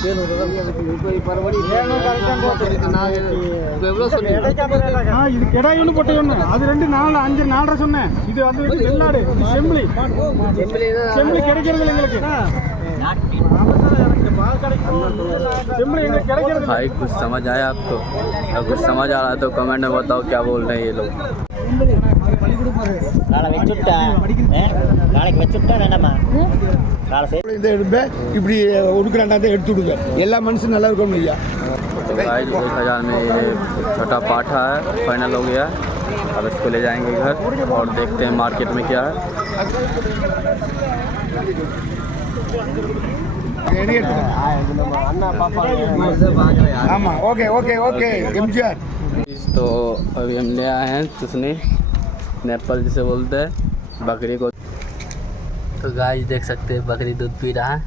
இது கெடாயுன்னு பொட்டையொன்னு அது 2 4 5 4 சொன்னேன். இது அது வெள்ளாடு செம்பிளி செம்பிளி கிடைக்கிறது எங்களுக்கு. भाई कुछ समझ आया आपको? अगर कुछ समझ आ रहा है तो कमेंट में बताओ क्या बोल रहे हैं ये लोग. நாளைக்கு வச்சுட்டா வேண்டாமா? இப்படி உடுக்கிறாண்டா எடுத்து விடுங்க. எல்லா மனுஷன் நல்லா இருக்கணும் ஐயா. तो गाइस 1000 में ये छोटा पाठा है फाइनल हो गया. अब इसको ले जाएंगे घर और देखते हैं मार्केट में क्या है. ஆமா ஓகே ஓகே ஓகே எம்ஜிஆர். तो अभी हम ले आए हैं तुसनी नेपाल जिसे बोलते हैं बकरी को. तो गाइस देख सकते हैं बकरी दूध पी रहा है.